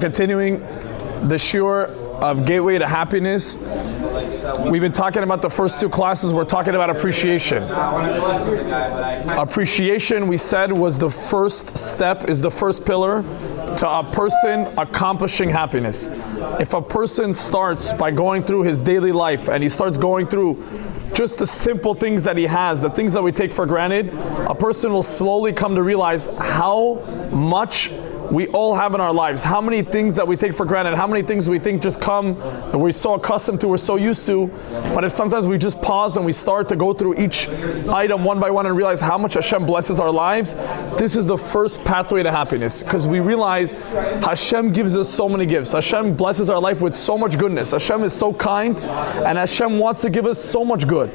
Continuing the shiur of Gateway to Happiness. We've been talking about the first two classes. We're talking about appreciation. Appreciation, we said, was the first step, is the first pillar to a person accomplishing happiness. If a person starts by going through his daily life and he starts going through just the simple things that he has, the things that we take for granted, a person will slowly come to realize how much we all have in our lives, how many things that we take for granted, how many things we think just come and we're so accustomed to, we're so used to. But if sometimes we just pause and we start to go through each item one by one and realize how much Hashem blesses our lives, this is the first pathway to happiness, because we realize Hashem gives us so many gifts. Hashem blesses our life with so much goodness. Hashem is so kind, and Hashem wants to give us so much good.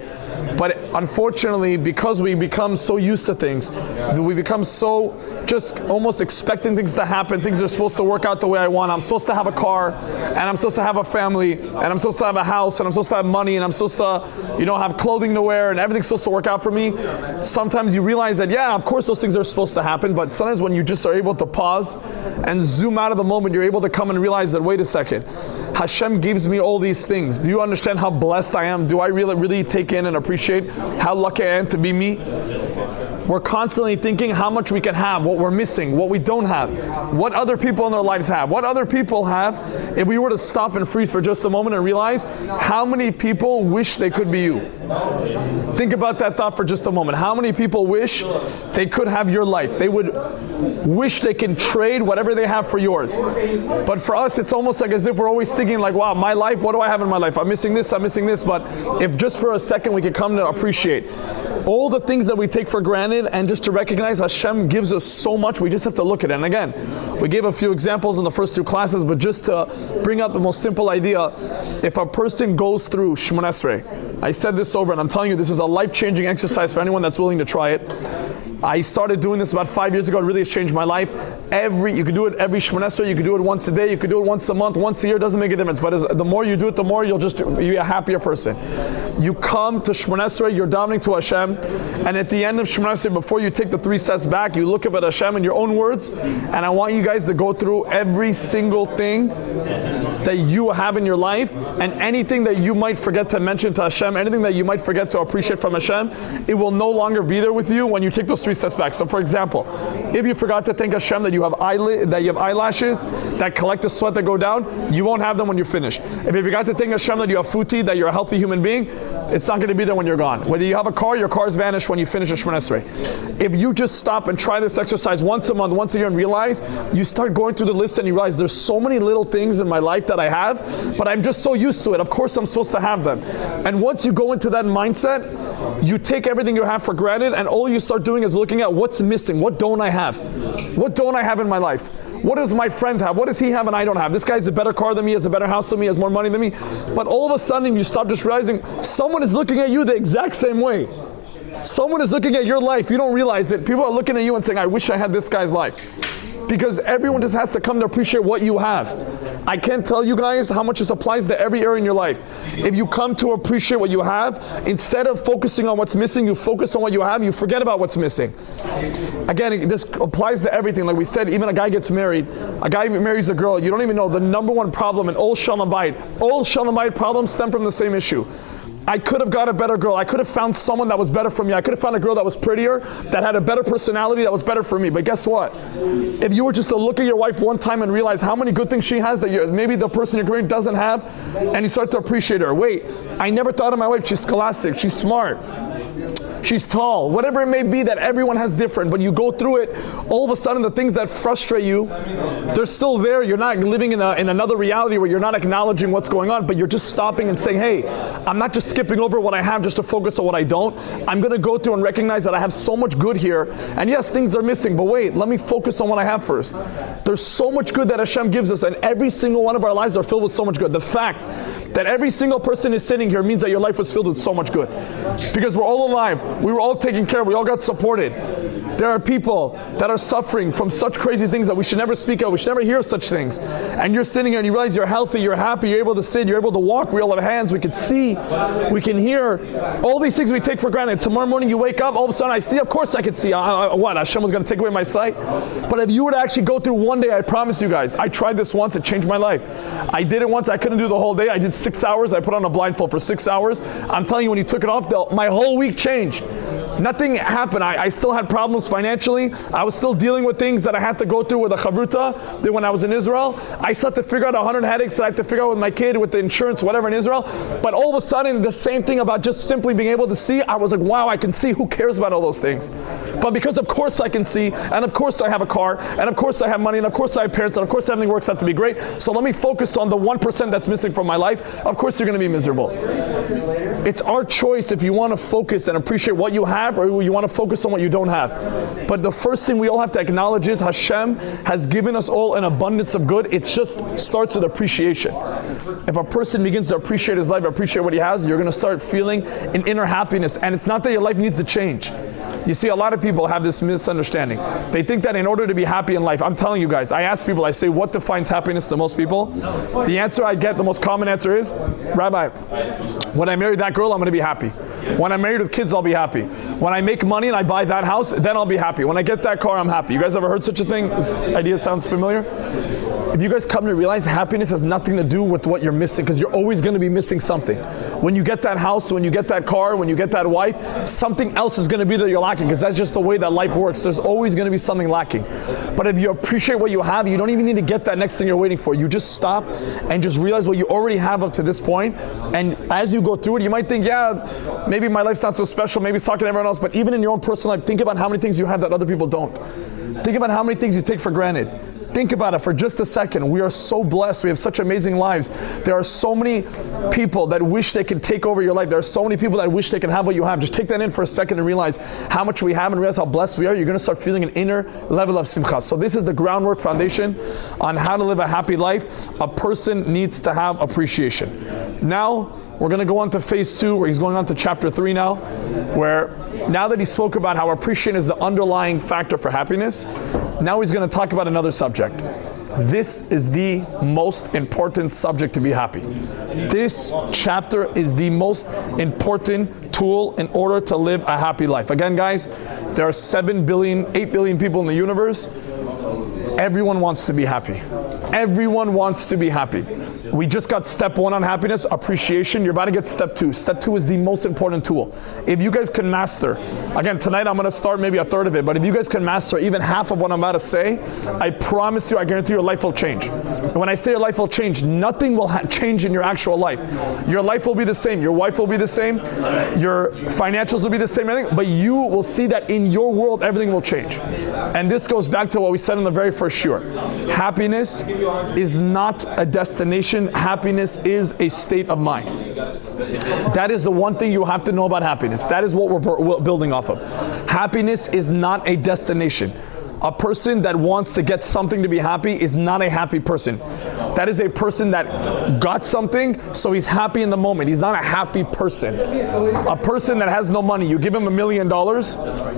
But unfortunately, because we become so used to things, we become so just almost expecting things to happen. Things are supposed to work out the way I want. I'm supposed to have a car, and I'm supposed to have a family, and I'm supposed to have a house, and I'm supposed to have money, and I'm supposed to, have clothing to wear, and everything's supposed to work out for me. Sometimes you realize that, yeah, of course those things are supposed to happen, but sometimes when you just are able to pause and zoom out of the moment, you're able to come and realize that, wait a second, Hashem gives me all these things. Do you understand how blessed I am? Do I really take in and appreciate how lucky I am to be me? We're constantly thinking how much we can have, what we're missing, what we don't have, what other people in their lives have, what other people have. If we were to stop and freeze for just a moment and realize how many people wish they could be you. Think about that thought for just a moment. How many people wish they could have your life? They would wish they can trade whatever they have for yours. But for us, it's almost like as if we're always thinking like, wow, my life, what do I have in my life? I'm missing this. But if just for a second we could come to appreciate all the things that we take for granted, and just to recognize Hashem gives us so much, we just have to look at it. And again, we gave a few examples in the first two classes, but just to bring out the most simple idea, if a person goes through Shemona Esrei, I said this over, and I'm telling you, this is a life-changing exercise for anyone that's willing to try it. I started doing this about 5 years ago. It really has changed my life. You could do it every Shemona Esrei. You could do it once a day. You could do it once a month, once a year. It doesn't make a difference. But the more you do it, the more you'll be a happier person. You come to Shemona Esrei, you're davening to Hashem, and at the end of Shemona Esrei, before you take the 3 steps back, you look up at Hashem in your own words, and I want you guys to go through every single thing that you have in your life, and anything that you might forget to mention to Hashem, anything that you might forget to appreciate from Hashem, it will no longer be there with you when you take those 3 steps back. So for example, if you forgot to thank Hashem that you have eyelashes that collect the sweat that go down, you won't have them when you're finished. If you forgot to thank Hashem that you have futi, that you're a healthy human being, it's not going to be there when you're gone. Whether you have a car, your car's vanished when you finish a Shemona Esrei. If you just stop and try this exercise once a month, once a year, and realize, you start going through the list and you realize there's so many little things in my life that I have, but I'm just so used to it. Of course I'm supposed to have them. And once you go into that mindset, you take everything you have for granted, and all you start doing is looking at what's missing. What don't I have? What don't I have in my life? What does my friend have? What does he have and I don't have? This guy has a better car than me, has a better house than me, has more money than me. But all of a sudden you stop just realizing someone is looking at you the exact same way. Someone is looking at your life. You don't realize it. People are looking at you and saying, I wish I had this guy's life. Because everyone just has to come to appreciate what you have. I can't tell you guys how much this applies to every area in your life. If you come to appreciate what you have, instead of focusing on what's missing, you focus on what you have, you forget about what's missing. Again, this applies to everything. Like we said, even a guy gets married, a guy marries a girl, you don't even know the number one problem in all Shalom Bayit. All Shalom Bayit problems stem from the same issue. I could have got a better girl. I could have found someone that was better for me. I could have found a girl that was prettier, that had a better personality, that was better for me. But guess what? If you were just to look at your wife one time and realize how many good things she has that maybe the person you're marrying doesn't have, and you start to appreciate her. Wait, I never thought of my wife. She's scholastic. She's smart. She's tall, whatever it may be that everyone has different, but you go through it, all of a sudden the things that frustrate you, they're still there. You're not living in another reality where you're not acknowledging what's going on, but you're just stopping and saying, hey, I'm not just skipping over what I have just to focus on what I don't. I'm going to go through and recognize that I have so much good here, and yes, things are missing, but wait, let me focus on what I have first. There's so much good that Hashem gives us, and every single one of our lives are filled with so much good. The fact that every single person is sitting here means that your life was filled with so much good. Because we're all alive. We were all taken care of. We all got supported. There are people that are suffering from such crazy things that we should never speak of. We should never hear such things. And you're sitting here and you realize you're healthy, you're happy, you're able to sit, you're able to walk, we all have hands, we can see, we can hear. All these things we take for granted. Tomorrow morning you wake up, all of a sudden I see, of course I can see. What, Hashem was going to take away my sight? But if you were to actually go through one day, I promise you guys, I tried this once, it changed my life. I did it once, I couldn't do the whole day. I did 6 hours, I put on a blindfold for 6 hours. I'm telling you, when you took it off, my whole week changed. Nothing happened. I still had problems financially. I was still dealing with things that I had to go through with a chavruta when I was in Israel. I still had to figure out 100 headaches that I had to figure out with my kid, with the insurance, whatever in Israel. But all of a sudden, the same thing about just simply being able to see, I was like, wow, I can see. Who cares about all those things? But because of course I can see, and of course I have a car, and of course I have money, and of course I have parents, and of course everything works out to be great. So let me focus on the 1% that's missing from my life. Of course you're going to be miserable. It's our choice if you want to focus and appreciate what you have, or you want to focus on what you don't have. But the first thing we all have to acknowledge is Hashem has given us all an abundance of good. It just starts with appreciation. If a person begins to appreciate his life, appreciate what he has, you're going to start feeling an inner happiness. And it's not that your life needs to change. You see, a lot of people have this misunderstanding. They think that in order to be happy in life, I'm telling you guys, I ask people, I say, what defines happiness to most people? The answer I get, the most common answer is, Rabbi, when I marry that girl, I'm going to be happy. When I'm married with kids, I'll be happy. When I make money and I buy that house, then I'll be happy. When I get that car, I'm happy. You guys ever heard such a thing? This idea sounds familiar? If you guys come to realize happiness has nothing to do with what you're missing, because you're always going to be missing something. When you get that house, when you get that car, when you get that wife, something else is going to be that you're lacking, because that's just the way that life works. There's always going to be something lacking. But if you appreciate what you have, you don't even need to get that next thing you're waiting for. You just stop and just realize what you already have up to this point. And as you go through it, you might think, yeah, maybe my life's not so special, maybe it's talking to everyone else, but even in your own personal life, think about how many things you have that other people don't. Think about how many things you take for granted. Think about it for just a second. We are so blessed. We have such amazing lives. There are so many people that wish they could take over your life. There are so many people that wish they can have what you have. Just take that in for a second and realize how much we have and realize how blessed we are. You're going to start feeling an inner level of simcha. So this is the groundwork foundation on how to live a happy life. A person needs to have appreciation. Now, we're going to go on to phase 2, where he's going on to chapter 3 now, where now that he spoke about how appreciation is the underlying factor for happiness, now he's going to talk about another subject. This is the most important subject to be happy. This chapter is the most important tool in order to live a happy life. Again, guys, there are 8 billion people in the universe. Everyone wants to be happy. Everyone wants to be happy. We just got step 1 on happiness, appreciation. You're about to get step 2. Step 2 is the most important tool. If you guys can master, again, tonight I'm going to start maybe a third of it, but if you guys can master even half of what I'm about to say, I promise you, I guarantee your life will change. And when I say your life will change, nothing will change in your actual life. Your life will be the same. Your wife will be the same. Your financials will be the same, everything, but you will see that in your world, everything will change. And this goes back to what we said in the very first shiur. Happiness is not a destination. Happiness is a state of mind. That is the one thing you have to know about happiness. That is what we're building off of. Happiness is not a destination. A person that wants to get something to be happy is not a happy person. That is a person that got something, so he's happy in the moment. He's not a happy person. A person that has no money, you give him $1 million,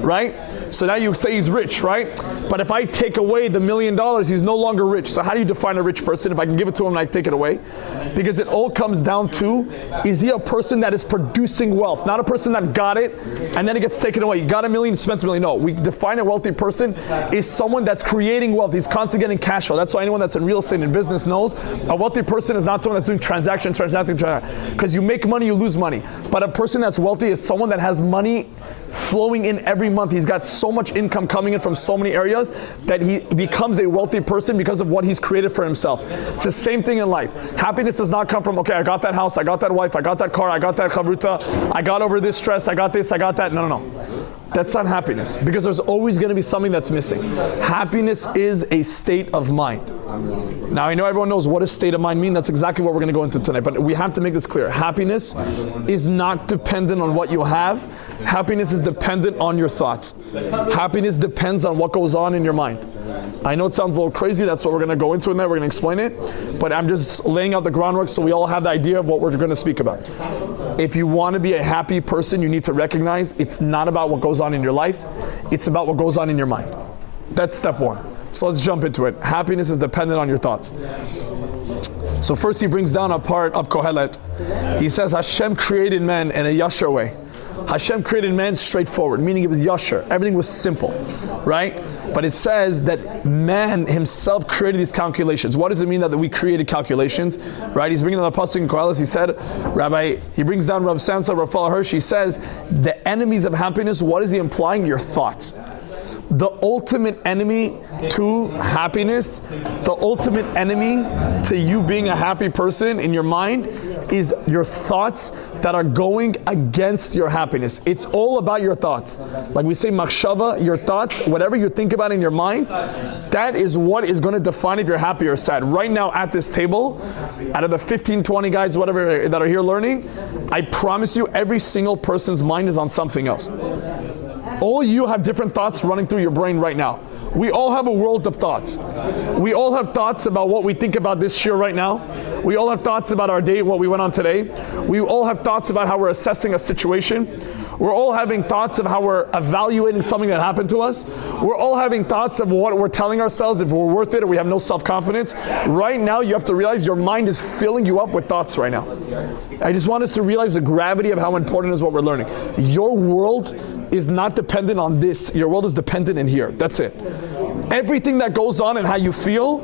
right? So now you say he's rich, right? But if I take away the $1 million, he's no longer rich. So how do you define a rich person? If I can give it to him and I take it away? Because it all comes down to, is he a person that is producing wealth? Not a person that got it and then it gets taken away. You got $1 million, spent $1 million. No, we define a wealthy person is someone that's creating wealth. He's constantly getting cash flow. That's why anyone that's in real estate and business knows a wealthy person is not someone that's doing transaction. Because you make money, you lose money. But a person that's wealthy is someone that has money flowing in every month. He's got so much income coming in from so many areas that he becomes a wealthy person because of what he's created for himself. It's the same thing in life. Happiness does not come from, okay, I got that house, I got that wife, I got that car, I got that chavruta, I got over this stress, I got this, I got that. No. That's not happiness, because there's always going to be something that's missing. Happiness is a state of mind. Now, I know everyone knows what does state of mind mean. That's exactly what we're going to go into tonight. But we have to make this clear. Happiness is not dependent on what you have. Happiness is dependent on your thoughts. Happiness depends on what goes on in your mind. I know it sounds a little crazy. That's what we're going to go into tonight. We're going to explain it. But I'm just laying out the groundwork so we all have the idea of what we're going to speak about. If you want to be a happy person, you need to recognize it's not about what goes on in your life, it's about what goes on in your mind. That's step one. So let's jump into it. Happiness is dependent on your thoughts. So first he brings down a part of Kohelet. He says Hashem created man in a yashar way. Hashem created man straightforward, meaning it was yashar. Everything was simple, right? But it says that man himself created these calculations. What does it mean that we created calculations? Right? He's bringing down the pasuk in Ghalili. He said, Rabbi, he brings down Rav Samsa, Rav Hirsch. He says, the enemies of happiness, what is he implying? Your thoughts. The ultimate enemy to happiness, the ultimate enemy to you being a happy person in your mind is your thoughts that are going against your happiness. It's all about your thoughts. Like we say, machshava, your thoughts, whatever you think about in your mind, that is what is going to define if you're happy or sad. Right now at this table, out of the 15, 20 guys, whatever, that are here learning, I promise you every single person's mind is on something else. All you have different thoughts running through your brain right now. We all have a world of thoughts. We all have thoughts about what we think about this year right now. We all have thoughts about our day, what we went on today. We all have thoughts about how we're assessing a situation. We're all having thoughts of how we're evaluating something that happened to us. We're all having thoughts of what we're telling ourselves, if we're worth it or we have no self-confidence. Right now, you have to realize your mind is filling you up with thoughts right now. I just want us to realize the gravity of how important is what we're learning. Your world is not dependent on this. Your world is dependent in here. That's it. Everything that goes on and how you feel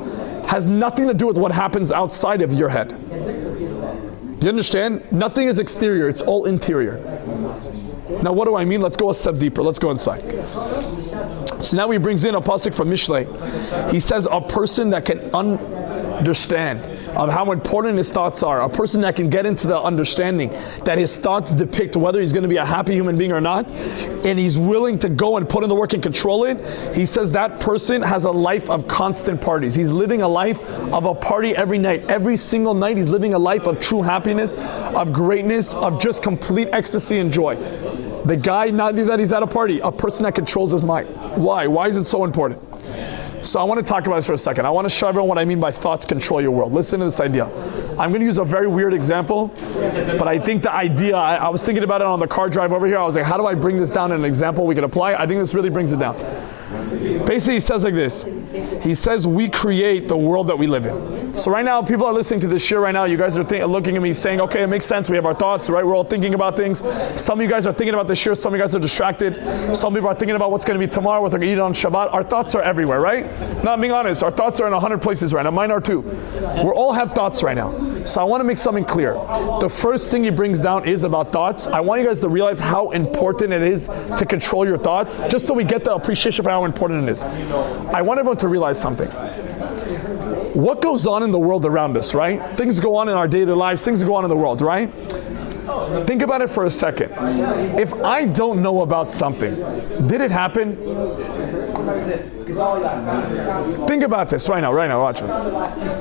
has nothing to do with what happens outside of your head. Do you understand? Nothing is exterior. It's all interior. Now, what do I mean? Let's go a step deeper. Let's go inside. So now he brings in a pasuk from Mishlei. He says a person that can understand of how important his thoughts are, a person that can get into the understanding that his thoughts depict whether he's going to be a happy human being or not, and he's willing to go and put in the work and control it, he says that person has a life of constant parties. He's living a life of a party every night. Every single night he's living a life of true happiness, of greatness, of just complete ecstasy and joy. The guy, not that he's at a party, a person that controls his mind. Why? Why is it so important? So I want to talk about this for a second. I want to show everyone what I mean by thoughts control your world. Listen to this idea. I'm going to use a very weird example, but I think the idea, I was thinking about it on the car drive over here. I was like, how do I bring this down in an example we can apply? I think this really brings it down. Basically, he says like this. He says we create the world that we live in. So right now, people are listening to this shir right now. You guys are looking at me saying, okay, it makes sense. We have our thoughts, right? We're all thinking about things. Some of you guys are thinking about the shir. Some of you guys are distracted. Some people are thinking about what's going to be tomorrow, what they're going to eat on Shabbat. Our thoughts are everywhere, right? Not being honest. Our thoughts are in 100 places right now. Mine are too. We all have thoughts right now. So I want to make something clear. The first thing he brings down is about thoughts. I want you guys to realize how important it is to control your thoughts, just so we get the appreciation for how important it is. I want everyone to realize something. What goes on in the world around us, right? Things go on in our daily lives, things go on in the world, right? Think about it for a second. If I don't know about something, did it happen? Think about this right now, watch it.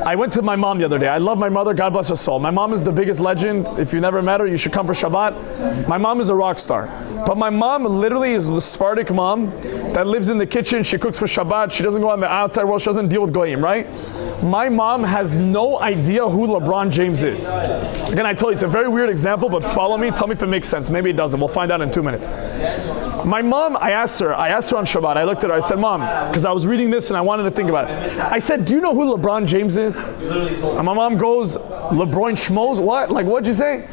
I went to my mom the other day. I love my mother, God bless her soul. My mom is the biggest legend. If you never met her, you should come for Shabbat. My mom is a rock star. But my mom literally is the Sephardic mom that lives in the kitchen. She cooks for Shabbat. She doesn't go on the outside world. She doesn't deal with goyim, right? My mom has no idea who LeBron James is. Again, I told you, it's a very weird example, but follow me. Tell me if it makes sense. Maybe it doesn't. We'll find out in 2 minutes. My mom, I asked her on Shabbat, I looked at her, I said, Mom, because I was reading this and I wanted to think about it. I said, do you know who LeBron James is? And my mom goes, LeBron Schmoes? What? Like, what'd you say?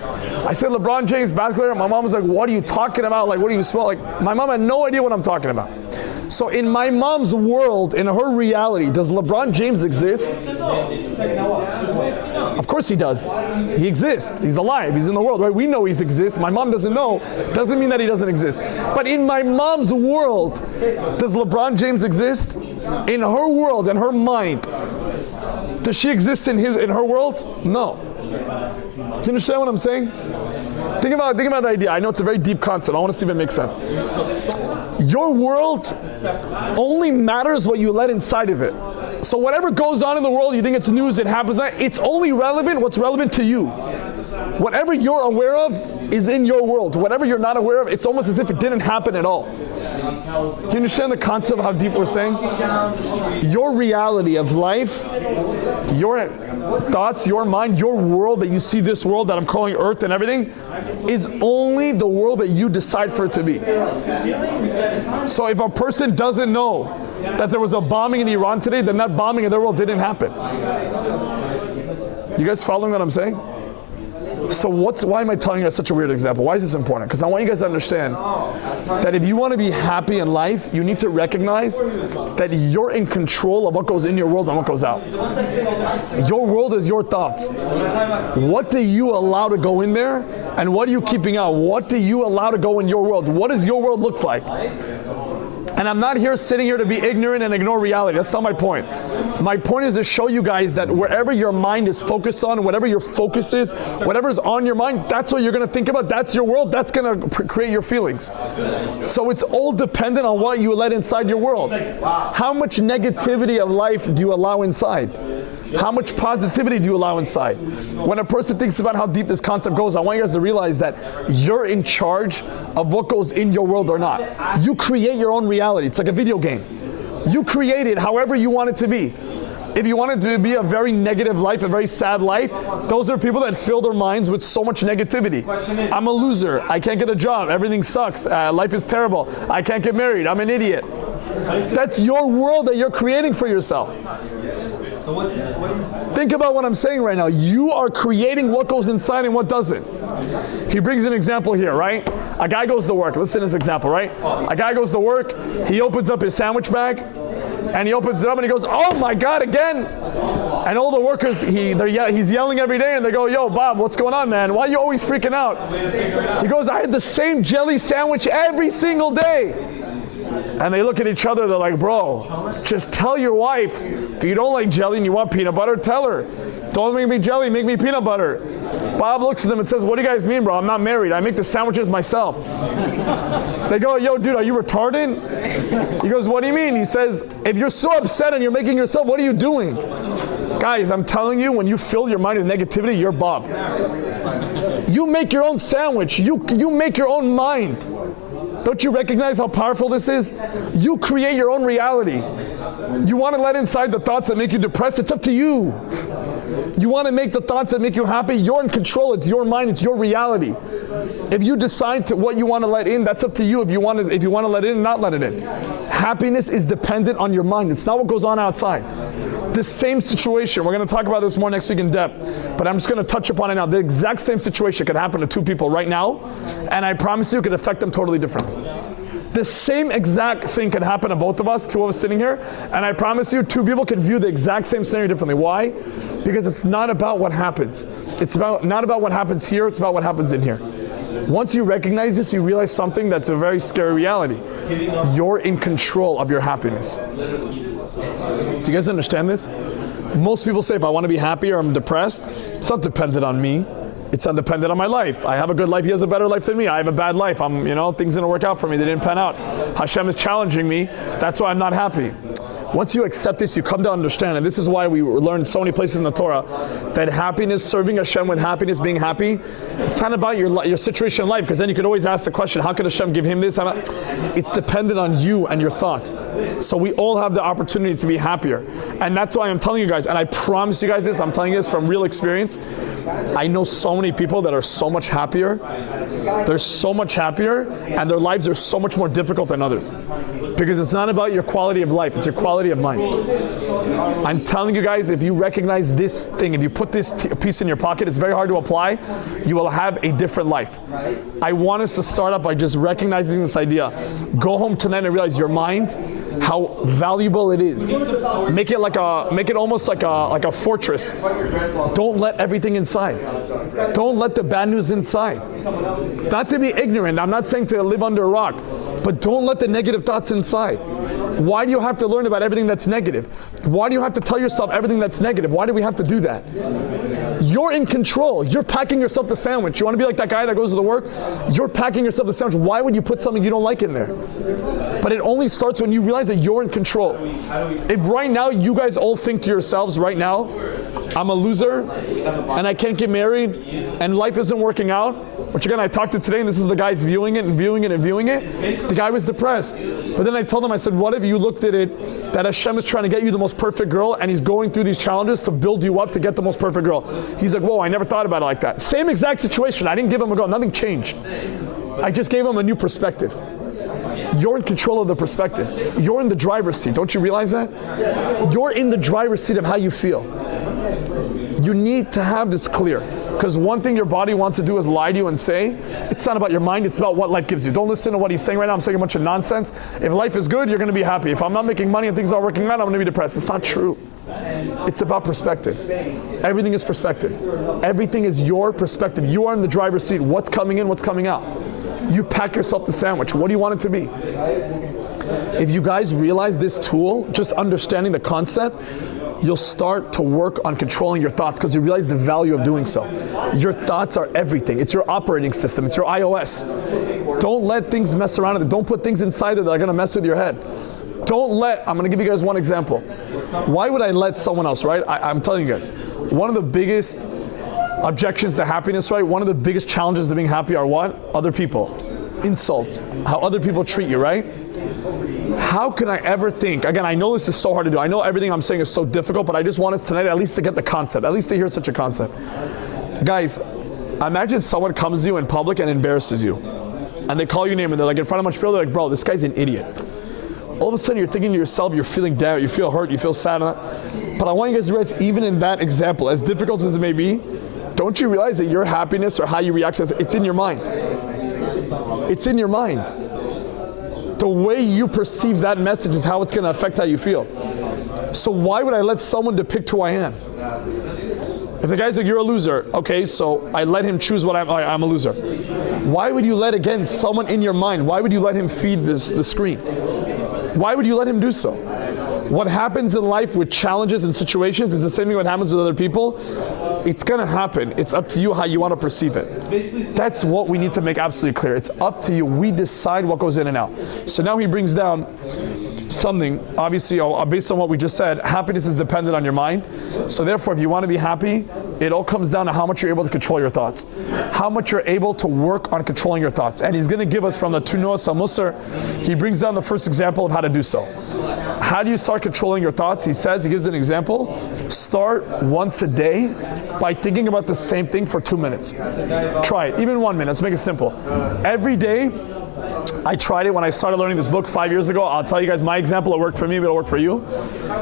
I said, LeBron James, basketball player. My mom was like, what are you talking about? Like, what do you smell? Like, my mom had no idea what I'm talking about. So in my mom's world, in her reality, does LeBron James exist? Of course he does. He exists. He's alive. He's in the world, right? We know he exists. My mom doesn't know. Doesn't mean that he doesn't exist. But in my mom's world, does LeBron James exist? In her world, in her mind, does she exist in her world? No. Do you understand what I'm saying? Think about the idea. I know it's a very deep concept. I want to see if it makes sense. Your world only matters what you let inside of it. So whatever goes on in the world, you think it's news, it happens, it's only relevant what's relevant to you. Whatever you're aware of is in your world. Whatever you're not aware of, it's almost as if it didn't happen at all. Do you understand the concept of how deep we're saying? Your reality of life, your thoughts, your mind, your world that you see, this world that I'm calling Earth and everything, is only the world that you decide for it to be. So if a person doesn't know that there was a bombing in Iran today, then that bombing in their world didn't happen. You guys following what I'm saying? So why am I telling you guys such a weird example? Why is this important? Because I want you guys to understand that if you want to be happy in life, you need to recognize that you're in control of what goes in your world and what goes out. Your world is your thoughts. What do you allow to go in there, and what are you keeping out? What do you allow to go in your world? What does your world look like? And I'm not here sitting here to be ignorant and ignore reality. That's not my point. My point is to show you guys that wherever your mind is focused on, whatever your focus is, whatever's on your mind, that's what you're going to think about. That's your world. That's going to create your feelings. So it's all dependent on what you let inside your world. How much negativity of life do you allow inside? How much positivity do you allow inside? When a person thinks about how deep this concept goes, I want you guys to realize that you're in charge of what goes in your world or not. You create your own reality. It's like a video game. You create it however you want it to be. If you want it to be a very negative life, a very sad life, those are people that fill their minds with so much negativity. I'm a loser. I can't get a job. Everything sucks. Life is terrible. I can't get married. I'm an idiot. That's your world that you're creating for yourself. So what is this? Think about what I'm saying right now. You are creating what goes inside and what doesn't. He brings an example here, right? A guy goes to work. Listen to this example, right? A guy goes to work. He opens up his sandwich bag, and he opens it up, and he goes, "Oh my God, again!" And all the workers, he's yelling every day, and they go, "Yo, Bob, what's going on, man? Why are you always freaking out?" He goes, "I had the same jelly sandwich every single day." And they look at each other, they're like, "Bro, just tell your wife, if you don't like jelly and you want peanut butter, tell her. Don't make me jelly, make me peanut butter." Bob looks at them and says, "What do you guys mean, bro? I'm not married. I make the sandwiches myself." They go, "Yo, dude, are you retarded?" He goes, "What do you mean?" He says, "If you're so upset and you're making yourself, what are you doing?" Guys, I'm telling you, when you fill your mind with negativity, you're Bob. You make your own sandwich. You make your own mind. Don't you recognize how powerful this is? You create your own reality. You want to let inside the thoughts that make you depressed? It's up to you. You want to make the thoughts that make you happy? You're in control. It's your mind. It's your reality. If you decide what you want to let in, that's up to you. If you want to let it in, not let it in. Happiness is dependent on your mind. It's not what goes on outside. The same situation, we're going to talk about this more next week in depth, but I'm just going to touch upon it now. The exact same situation could happen to two people right now, and I promise you it could affect them totally differently. The same exact thing could happen to both of us, two of us sitting here, and I promise you two people can view the exact same scenario differently. Why? Because it's not about what happens. It's not about what happens here, it's about what happens in here. Once you recognize this, you realize something that's a very scary reality. You're in control of your happiness. Do you guys understand this? Most people say, if I want to be happy or I'm depressed, it's not dependent on me. It's not dependent on my life. I have a good life. He has a better life than me. I have a bad life. Things didn't work out for me. They didn't pan out. Hashem is challenging me. That's why I'm not happy. Once you accept this, you come to understand, and this is why we learn so many places in the Torah, that happiness, serving Hashem with happiness, being happy, it's not about your situation in life, because then you could always ask the question, how could Hashem give him this? It's dependent on you and your thoughts. So we all have the opportunity to be happier. And that's why I'm telling you guys, and I promise you guys this, I'm telling you this from real experience, I know so many people that are so much happier. They're so much happier, and their lives are so much more difficult than others. Because it's not about your quality of life, it's your quality of mind. I'm telling you guys, if you recognize this thing, if you put this piece in your pocket, it's very hard to apply, you will have a different life. I want us to start up by just recognizing this idea. Go home tonight and realize your mind, how valuable it is. Make it almost like a fortress. Don't let everything inside. Don't let the bad news inside. Not to be ignorant, I'm not saying to live under a rock, but don't let the negative thoughts inside. Why do you have to learn about everything that's negative? Why do you have to tell yourself everything that's negative? Why do we have to do that? You're in control. You're packing yourself the sandwich. You want to be like that guy that goes to the work? You're packing yourself the sandwich. Why would you put something you don't like in there? But it only starts when you realize that you're in control. If right now you guys all think to yourselves right now, I'm a loser and I can't get married and life isn't working out, which again I talked to today, and this is the guy's viewing it and viewing it and viewing it. The guy was depressed. But then I told him, I said, what if you looked at it that Hashem is trying to get you the most perfect girl, and he's going through these challenges to build you up to get the most perfect girl. He's like, whoa, I never thought about it like that. Same exact situation. I didn't give him a girl. Nothing changed. I just gave him a new perspective. You're in control of the perspective. You're in the driver's seat. Don't you realize that? You're in the driver's seat of how you feel. You need to have this clear. Because one thing your body wants to do is lie to you and say, it's not about your mind, it's about what life gives you. Don't listen to what he's saying right now. I'm saying a bunch of nonsense. If life is good, you're going to be happy. If I'm not making money and things aren't working out, I'm going to be depressed. It's not true. It's about perspective. Everything is perspective. Everything is your perspective. You are in the driver's seat. What's coming in, what's coming out. You pack yourself the sandwich. What do you want it to be? If you guys realize this tool, just understanding the concept, you'll start to work on controlling your thoughts because you realize the value of doing so. Your thoughts are everything. It's your operating system. It's your iOS. Don't let things mess around with it. Don't put things inside there that are going to mess with your head. I'm going to give you guys one example. Why would I let someone else, right? I'm telling you guys, one of the biggest objections to happiness, right? One of the biggest challenges to being happy are what? Other people. Insults. How other people treat you, right? How can I ever think, again, I know this is so hard to do. I know everything I'm saying is so difficult, but I just want us tonight at least to get the concept, at least to hear such a concept. Guys, imagine someone comes to you in public and embarrasses you. And they call your name and they're like in front of a bunch of people, they're like, bro, this guy's an idiot. All of a sudden you're thinking to yourself, you're feeling down, you feel hurt, you feel sad. But I want you guys to realize, even in that example, as difficult as it may be, don't you realize that your happiness or how you react to it, it's in your mind. It's in your mind. The way you perceive that message is how it's going to affect how you feel. So why would I let someone depict who I am? If the guy's like, you're a loser, okay, so I let him choose what I'm a loser. Why would you let, again, someone in your mind, why would you let him feed the screen? Why would you let him do so? What happens in life with challenges and situations is the same thing what happens with other people. It's going to happen. It's up to you how you want to perceive it. That's what we need to make absolutely clear. It's up to you. We decide what goes in and out. So now he brings down something, obviously, based on what we just said, happiness is dependent on your mind. So therefore, if you want to be happy, it all comes down to how much you're able to control your thoughts. How much you're able to work on controlling your thoughts. And he's going to give us from the Tunos HaMusar, he brings down the first example of how to do so. How do you start controlling your thoughts? He gives an example. Start once a day by thinking about the same thing for 2 minutes. Try it, even 1 minute. Let's make it simple. Every day, I tried it when I started learning this book 5 years ago. I'll tell you guys my example. It worked for me, but it'll work for you.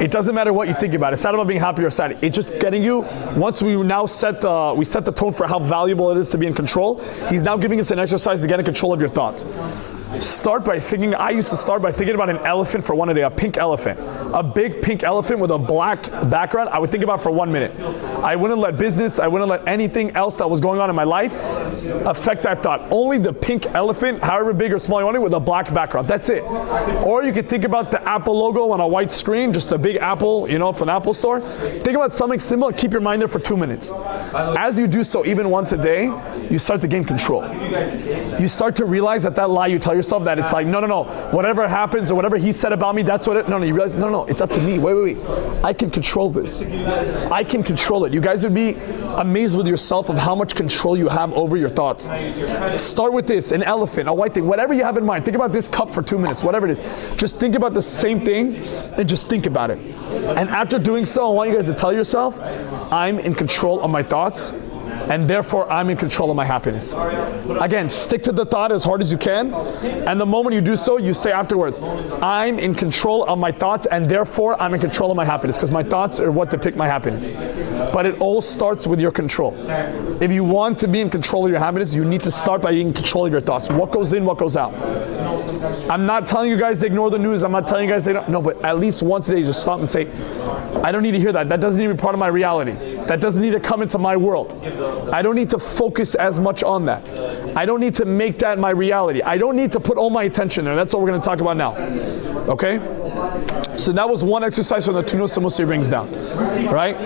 It doesn't matter what you think about it. It's not about being happy or sad. It's just getting you. Once we now set the tone for how valuable it is to be in control. He's now giving us an exercise to get in control of your thoughts. I used to start by thinking about an elephant for one day, a pink elephant. A big pink elephant with a black background, I would think about for 1 minute. I wouldn't let business, I wouldn't let anything else that was going on in my life affect that thought. Only the pink elephant, however big or small you want it, with a black background. That's it. Or you could think about the Apple logo on a white screen, just a big apple, from the Apple store. Think about something similar, keep your mind there for 2 minutes. As you do so, even once a day, you start to gain control. You start to realize that lie you tell yourself that it's like, no, whatever happens or whatever he said about me, that's what it, you realize, no, it's up to me. Wait. I can control this. I can control it. You guys would be amazed with yourself of how much control you have over your thoughts. Start with this, an elephant, a white thing, whatever you have in mind. Think about this cup for 2 minutes, whatever it is. Just think about the same thing and just think about it. And after doing so, I want you guys to tell yourself, I'm in control of my thoughts. And therefore, I'm in control of my happiness. Again, stick to the thought as hard as you can. And the moment you do so, you say afterwards, I'm in control of my thoughts, and therefore, I'm in control of my happiness. Because my thoughts are what depict my happiness. But it all starts with your control. If you want to be in control of your happiness, you need to start by being in control of your thoughts. What goes in, what goes out. I'm not telling you guys to ignore the news. I'm not telling you guys no, but at least once a day, just stop and say, I don't need to hear that. That doesn't need to be part of my reality. That doesn't need to come into my world. I don't need to focus as much on that. I don't need to make that my reality. I don't need to put all my attention there. That's what we're going to talk about now. Okay? So that was one exercise from the Tunos HaMusar brings down. Right?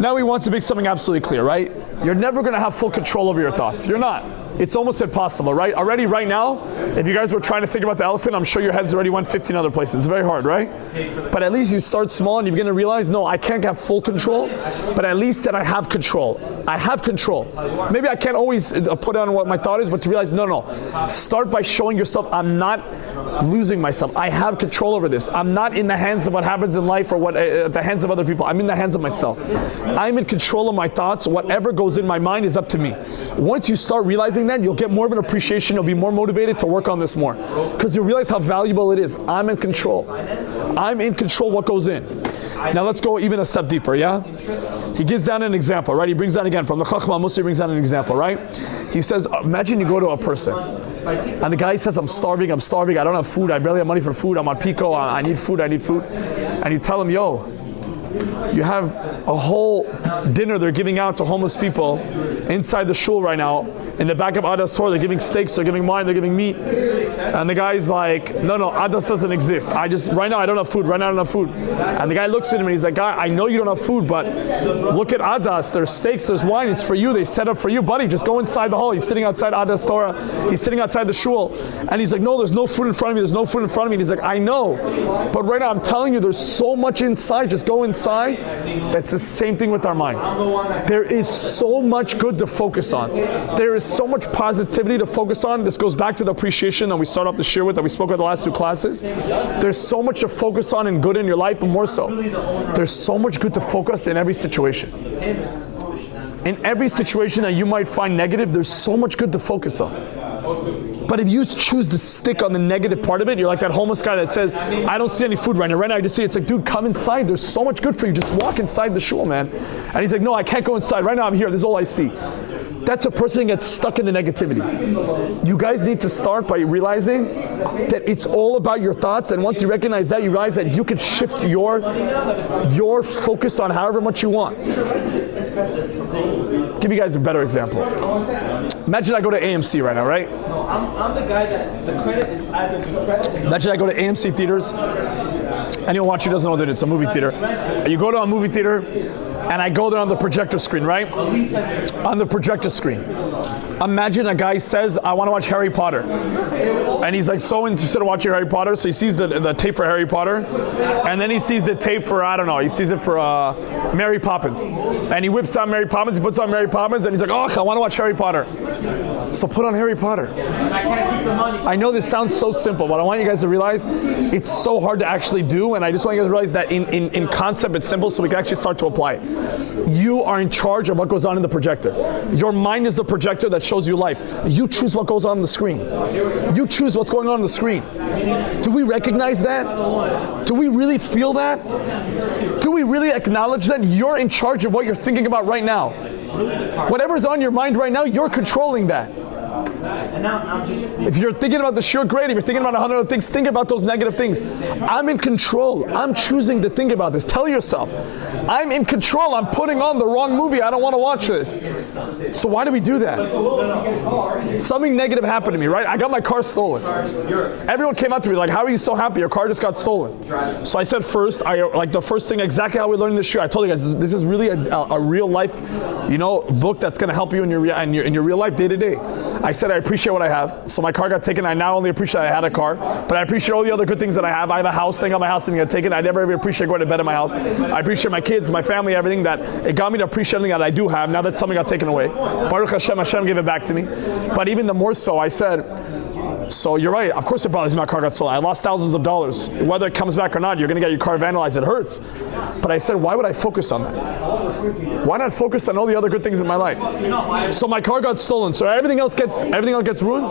Now he wants to make something absolutely clear, right? You're never going to have full control over your thoughts. You're not. it's almost impossible, right? Already right now, if you guys were trying to think about the elephant, I'm sure your heads already went 15 other places. It's very hard, right? But at least you start small and you begin to realize, no, I can't have full control, but at least that I have control. I have control. Maybe I can't always put on what my thought is, but to realize, no. Start by showing yourself, I'm not losing myself. I have control over this. I'm not in the hands of what happens in life or what the hands of other people. I'm in the hands of myself. I'm in control of my thoughts. Whatever goes in my mind is up to me. Once you start realizing that, you'll get more of an appreciation. You'll be more motivated to work on this more because you'll realize how valuable it is. I'm in control. I'm in control of what goes in. Now let's go even a step deeper, yeah? He gives down an example, right? He brings down again from the Chachma Musa, he brings down an example, right? He says, imagine you go to a person and the guy says, I'm starving, I don't have food, I barely have money for food, I'm on Pico, I need food. And you tell him, yo, you have a whole dinner they're giving out to homeless people inside the shul right now. In the back of Ada's store, they're giving steaks, they're giving wine, they're giving meat. And the guy's like, no, Adas doesn't exist. Right now I don't have food, And the guy looks at him and he's like, guy, I know you don't have food, but look at Adas, there's steaks, there's wine, it's for you, they set up for you, buddy, just go inside the hall. He's sitting outside Ada's Torah, he's sitting outside the shul, and he's like, no, there's no food in front of me, And he's like, I know, but right now I'm telling you, there's so much inside, just go inside. That's the same thing with our mind. There is so much good to focus on. There is so much positivity to focus on. This goes back to the appreciation that we start off the shir with, that we spoke about the last two classes. There's so much to focus on and good in your life, but more so, there's so much good to focus in every situation. In every situation that you might find negative, there's so much good to focus on. But if you choose to stick on the negative part of it, you're like that homeless guy that says, I don't see any food right now. Right now I just see it. It's like, dude, come inside. There's so much good for you. Just walk inside the shul, man. And he's like, no, I can't go inside. Right now I'm here. This is all I see. That's a person that gets stuck in the negativity. You guys need to start by realizing that it's all about your thoughts, and once you recognize that, you realize that you can shift your focus on however much you want. Give you guys a better example. Imagine I go to AMC right now, right? No, I'm the guy that the credit is either the credit. Imagine I go to AMC theaters. Anyone watching doesn't know that it's a movie theater. You go to a movie theater, and I go there on the projector screen, right? On the projector screen. Imagine a guy says, I want to watch Harry Potter. And he's like so interested in watching Harry Potter, so he sees the tape for Harry Potter, and then he sees the tape for, I don't know, he sees it for Mary Poppins. And he whips out Mary Poppins, he puts on Mary Poppins, and he's like, oh, I want to watch Harry Potter. So put on Harry Potter. I know this sounds so simple, but I want you guys to realize it's so hard to actually do, and I just want you guys to realize that in concept it's simple, so we can actually start to apply it. You are in charge of what goes on in the projector. Your mind is the projector that shows you life. You choose what goes on the screen. You choose what's going on the screen. Do we recognize that? Do we really feel that? Do we really acknowledge that you're in charge of what you're thinking about right now? Whatever's on your mind right now, you're controlling that. If you're thinking about the sure great, if you're thinking about 100 other things, think about those negative things. I'm in control. I'm choosing to think about this. Tell yourself, I'm in control. I'm putting on the wrong movie. I don't want to watch this. So why do we do that? Something negative happened to me, right? I got my car stolen. Everyone came up to me like, how are you so happy? Your car just got stolen. So I said first, the first thing, exactly how we learned this year, I told you guys, this is really a real life, book that's going to help you in your real life day to day. I said I appreciate what I have. So my car got taken. I now only appreciate I had a car, but I appreciate all the other good things that I have. I have a house. Thing on my house didn't get taken. I never ever appreciate going to bed in my house. I appreciate my kids, my family, everything that it got me to appreciate everything that I do have. Now that something got taken away, Baruch Hashem, Hashem gave it back to me. But even the more so, I said, so you're right. Of course it bothers me my car got stolen. I lost thousands of dollars. Whether it comes back or not, you're going to get your car vandalized. It hurts. But I said, why would I focus on that? Why not focus on all the other good things in my life? So my car got stolen. So everything else gets ruined.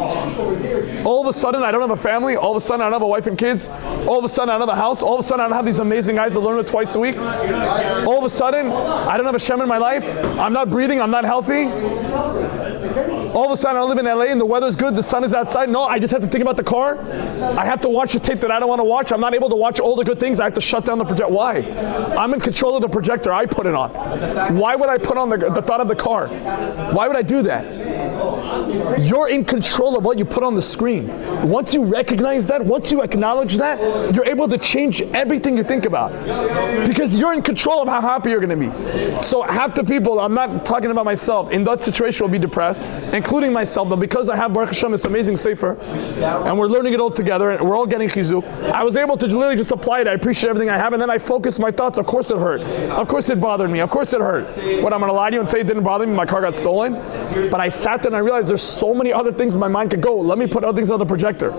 All of a sudden, I don't have a family. All of a sudden, I don't have a wife and kids. All of a sudden, I don't have a house. All of a sudden, I don't have these amazing guys that learn it twice a week. All of a sudden, I don't have a Shem in my life. I'm not breathing. I'm not healthy. All of a sudden I live in LA and the weather's good, the sun is outside. No, I just have to think about the car. I have to watch a tape that I don't want to watch. I'm not able to watch all the good things. I have to shut down the projector. Why? I'm in control of the projector. I put it on. Why would I put on the thought of the car? Why would I do that? You're in control of what you put on the screen. Once you recognize that, once you acknowledge that, you're able to change everything you think about. Because you're in control of how happy you're going to be. So half the people, I'm not talking about myself, in that situation will be depressed, including myself, but because I have Baruch Hashem, this amazing sefer, and we're learning it all together, and we're all getting chizuk, I was able to literally just apply it. I appreciate everything I have, and then I focus my thoughts. Of course it hurt. Of course it bothered me. Of course it hurt. What, I'm going to lie to you and say it didn't bother me? My car got stolen? But I sat there and I realized there's so many other things my mind could go. Let me put other things on the projector.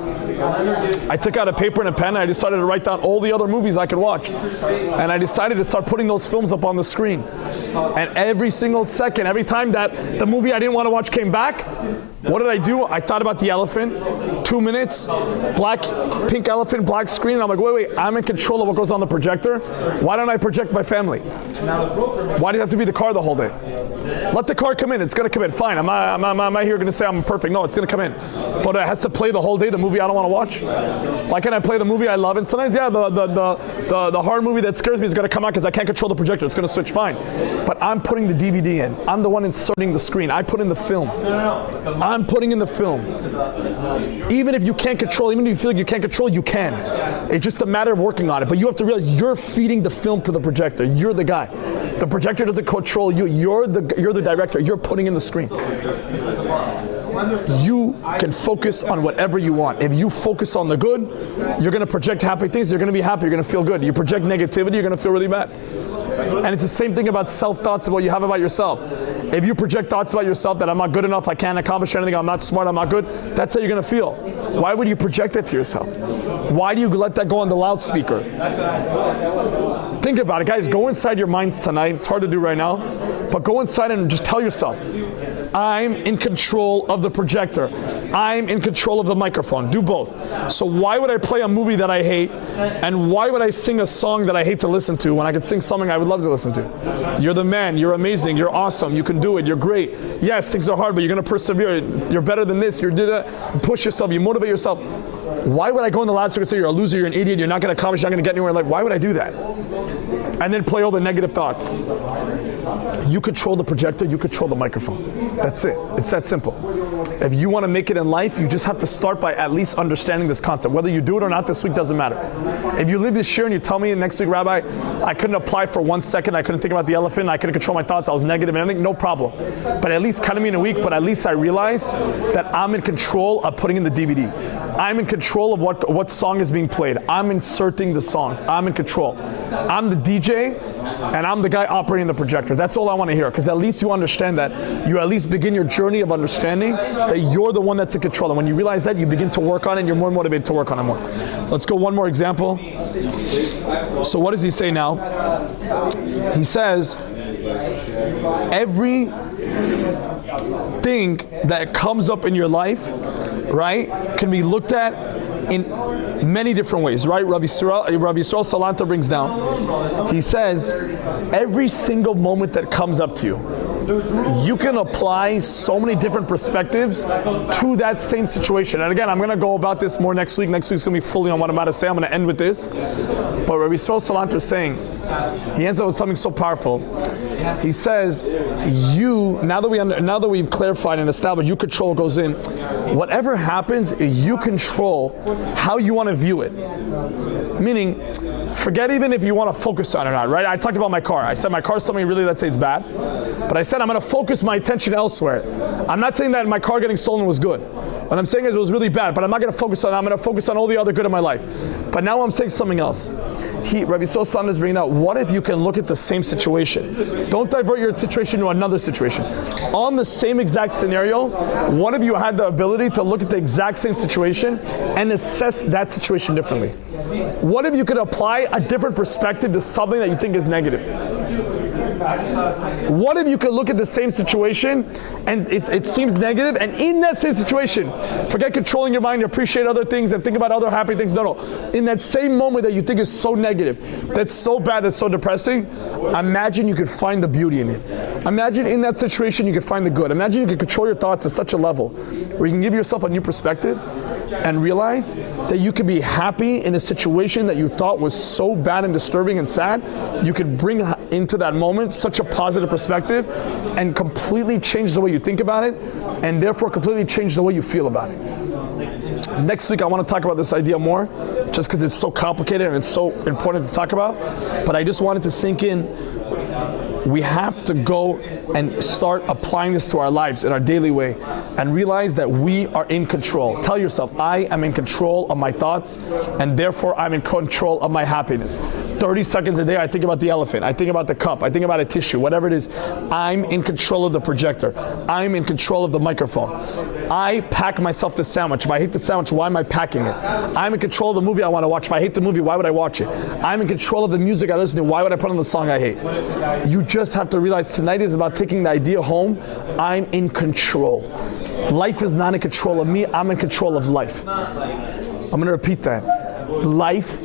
I took out a paper and a pen and I decided to write down all the other movies I could watch. And I decided to start putting those films up on the screen. And every single second, every time that the movie I didn't want to watch came back, what did I do? I thought about the elephant. 2 minutes, pink elephant, black screen. And I'm like, wait, I'm in control of what goes on the projector. Why don't I project my family? Why do you have to be the car the whole day? Let the car come in. It's going to come in. Fine. I'm not here going to say I'm perfect. No, it's going to come in. But it has to play the whole day the movie I don't want to watch. Why can't I play the movie I love? And sometimes, yeah, the horror movie that scares me is going to come out because I can't control the projector. It's going to switch. Fine. But I'm putting the DVD in. I'm the one inserting the screen. I put in the film. I'm putting in the film. Even if you can't control, even if you feel like you can't control, you can. It's just a matter of working on it. But you have to realize you're feeding the film to the projector. You're the guy. The projector doesn't control you. You're the director. You're putting in the screen. You can focus on whatever you want. If you focus on the good, you're going to project happy things. You're going to be happy. You're going to feel good. You project negativity, you're going to feel really bad. And it's the same thing about self-thoughts of what you have about yourself. If you project thoughts about yourself that I'm not good enough, I can't accomplish anything, I'm not smart, I'm not good, that's how you're going to feel. Why would you project that to yourself? Why do you let that go on the loudspeaker? Think about it, guys. Go inside your minds tonight. It's hard to do right now. But go inside and just tell yourself, I'm in control of the projector. I'm in control of the microphone. Do both. So why would I play a movie that I hate? And why would I sing a song that I hate to listen to when I could sing something I would love to listen to? You're the man. You're amazing. You're awesome. You can do it. You're great. Yes, things are hard, but you're going to persevere. You're better than this. You do that. You push yourself. You motivate yourself. Why would I go in the loudspeaker and say you're a loser, you're an idiot, you're not going to accomplish, you're not going to get anywhere in life? Why would I do that? And then play all the negative thoughts. You control the projector, you control the microphone. That's it. It's that simple. If you want to make it in life, you just have to start by at least understanding this concept. Whether you do it or not this week doesn't matter. If you live this year and you tell me next week, Rabbi, I couldn't apply for 1 second, I couldn't think about the elephant, I couldn't control my thoughts, I was negative and everything, no problem. But at least cut me in a week, but at least I realized that I'm in control of putting in the DVD. I'm in control of what song is being played. I'm inserting the songs. I'm in control. I'm the DJ and I'm the guy operating the projector. That's all I want to hear, because at least you understand that. You at least begin your journey of understanding that you're the one that's in control. And when you realize that, you begin to work on it and you're more motivated to work on it more. Let's go one more example. So what does he say now? He says, every thing that comes up in your life, right, can be looked at in many different ways, right? Rabbi Yisrael Salanter brings down, he says, every single moment that comes up to you, you can apply so many different perspectives to that same situation. And again, I'm going to go about this more next week. Next week's going to be fully on what I'm about to say. I'm going to end with this. But Rabbi Yisrael Salanter is saying, he ends up with something so powerful. He says, now that we've clarified and established, you control goes in. Whatever happens, you control how you want to view it. Meaning, forget even if you want to focus on it or not, right? I talked about my car. I said my car is something really, let's say it's bad. But I said I'm going to focus my attention elsewhere. I'm not saying that my car getting stolen was good. What I'm saying is it was really bad, but I'm not going to focus on it. I'm going to focus on all the other good in my life. But now I'm saying something else. Rabbi Yisrael is bringing out, what if you can look at the same situation? Don't divert your situation to another situation. On the same exact scenario, what if you had the ability to look at the exact same situation and assess that situation differently? What if you could apply a different perspective to something that you think is negative? What if you could look at the same situation and it seems negative, and in that same situation, forget controlling your mind, appreciate other things and think about other happy things. No. In that same moment that you think is so negative, that's so bad, that's so depressing, imagine you could find the beauty in it. Imagine in that situation you could find the good. Imagine you could control your thoughts at such a level where you can give yourself a new perspective. and realize that you can be happy in a situation that you thought was so bad and disturbing and sad. You could bring into that moment such a positive perspective and completely change the way you think about it, and therefore completely change the way you feel about it. Next week I want to talk about this idea more, just because it's so complicated and it's so important to talk about, but I just wanted to sink in. We have to go and start applying this to our lives in our daily way and realize that we are in control. Tell yourself, I am in control of my thoughts, and therefore I'm in control of my happiness. 30 seconds a day I think about the elephant, I think about the cup, I think about a tissue, whatever it is. I'm in control of the projector. I'm in control of the microphone. I pack myself the sandwich. If I hate the sandwich, why am I packing it? I'm in control of the movie I want to watch. If I hate the movie, why would I watch it? I'm in control of the music I listen to. Why would I put on the song I hate? You just have to realize tonight is about taking the idea home. I'm in control. Life is not in control of me. I'm in control of life. I'm going to repeat that. Life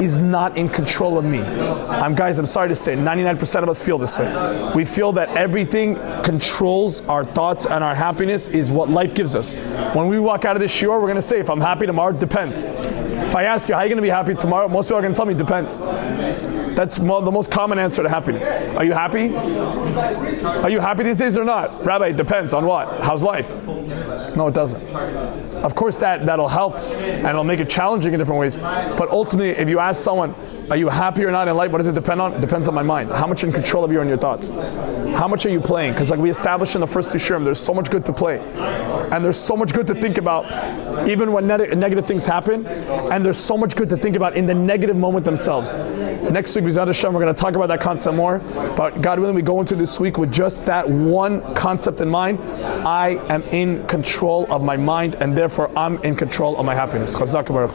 is not in control of me. I'm sorry to say, 99% of us feel this way. We feel that everything controls our thoughts, and our happiness is what life gives us. When we walk out of this shiur, we're going to say, if I'm happy tomorrow, it depends. If I ask you, how are you going to be happy tomorrow? Most people are going to tell me, it depends. That's the most common answer to happiness. Are you happy? Are you happy these days or not? Rabbi, it depends on what? How's life? No, it doesn't. Of course that'll help and it'll make it challenging in different ways. But ultimately, if you ask someone, are you happy or not in life? What does it depend on? It depends on my mind. How much in control of you and your thoughts? How much are you playing? Because like we established in the first two shiurim, there's so much good to play. And there's so much good to think about even when negative things happen. And there's so much good to think about in the negative moment themselves. Next week, B'ezrat Hashem, we're going to talk about that concept more. But God willing, we go into this week with just that one concept in mind. I am in control of my mind, and therefore I'm in control of my happiness. Chazak Baruch.